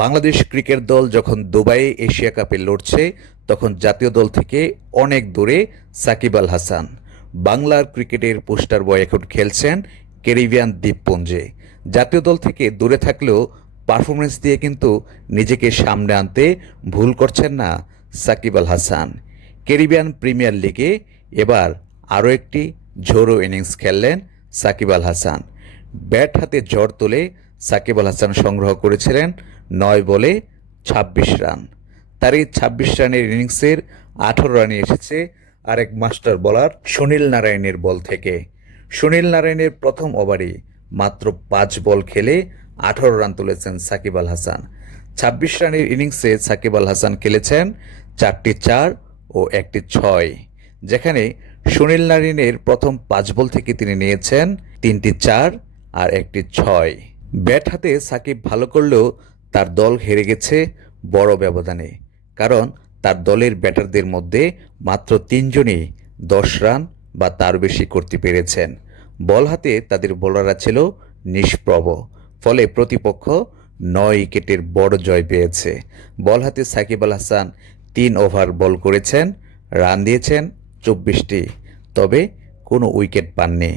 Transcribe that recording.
Bangladesh cricket দল যখন দুবাইয়ে এশিয়া কাপে লড়ছে তখন জাতীয় দল থেকে অনেক দূরে সাকিব আল হাসান। বাংলার ক্রিকেটের পোস্টার বয় এখন খেলছেন ক্যারিবিয়ান দ্বীপপুঞ্জে। জাতীয় দল থেকে দূরে থাকলেও পারফরমেন্স দিয়ে কিন্তু নিজেকে সামনে আনতে ভুল করছেন না সাকিব আল হাসান। ক্যারিবিয়ান প্রিমিয়ার লিগে এবার আরও একটি ঝোড়ো ইনিংস খেললেন সাকিব আল হাসান। ব্যাট হাতে ঝড় তুলে সাকিব আল হাসান সংগ্রহ করেছিলেন ৯ বলে ২৬ রান। তার এই ২৬ রানের ইনিংসের ১৮ রানে এসেছে আরেক মাস্টার বোলার সুনীল নারায়ণের বল থেকে। সুনীল নারায়ণের প্রথম ওভারে মাত্র ৫ বল খেলে ১৮ রান তুলেছেন সাকিব আল হাসান। ২৬ রানের ইনিংসে সাকিব আল হাসান খেলেছেন ৪টি ৪ ও ১টি ৬, যেখানে সুনীল নারায়ণের প্রথম ৫ বল থেকে তিনি নিয়েছেন ৩টি ৪ আর ১টি ৬। ব্যাট হাতে সাকিব ভালো করলেও তার দল হেরে গেছে বড় ব্যবধানে, কারণ তার দলের ব্যাটারদের মধ্যে মাত্র ৩ জনই ১০ রান বা তার বেশি করতে পেরেছেন। বল হাতে তাদের বোলাররা ছিল নিষ্প্রভ, ফলে প্রতিপক্ষ ৯ উইকেটের বড় জয় পেয়েছে। বল হাতে সাকিব আল হাসান ৩ ওভার বল করেছেন, রান দিয়েছেন ২৪টি, তবে কোনো উইকেট পাননি।